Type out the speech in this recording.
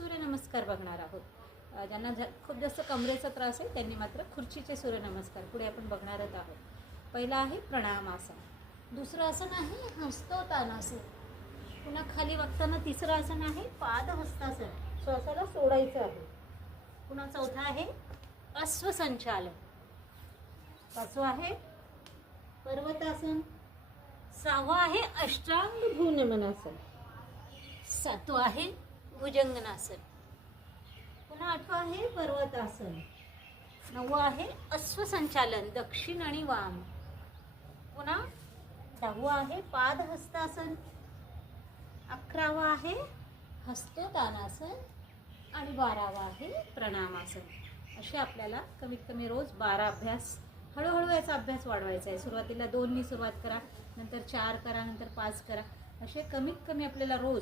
सूर्यनमस्कार बघणार आहोत। ज्यांना खूप जास्त कमरेचा त्रास आहे त्यांनी मात्र खुर्चीचे सूर्यनमस्कार पुढे आपण बघणारच आहोत। पहिला आहे प्रणामासन, दुसरं आसन आहे हस्तोत्तानासन, पुन्हा खाली बघताना तिसरं आसन आहे पादहस्तासन, श्वासाला सोडायचं आहे। पुन्हा चौथा आहे अश्वसंचालन, पाचवा आहे पर्वतासन, सहावा आहे अष्टांग भ्रूनमनासन, सातवा आहे भुजंगनासन, पुन्हा आठवा आहे पर्वतासन, नववा आहे अश्वसंचालन दक्षिण आणि वाम, पुन्हा दहावा आहे पादहस्तासन, अकरावा आहे हस्तोत्तानासन आणि 12वा आहे प्रणामासन। असे आपल्याला कमीत कमी रोज 12 अभ्यास, हळूहळू याचा अभ्यास वाढवायचा आहे। सुरुवातीला 2 नी सुरुवात करा, नंतर 4 करा, नंतर 5 करा, असे कमीत कमी आपल्याला रोज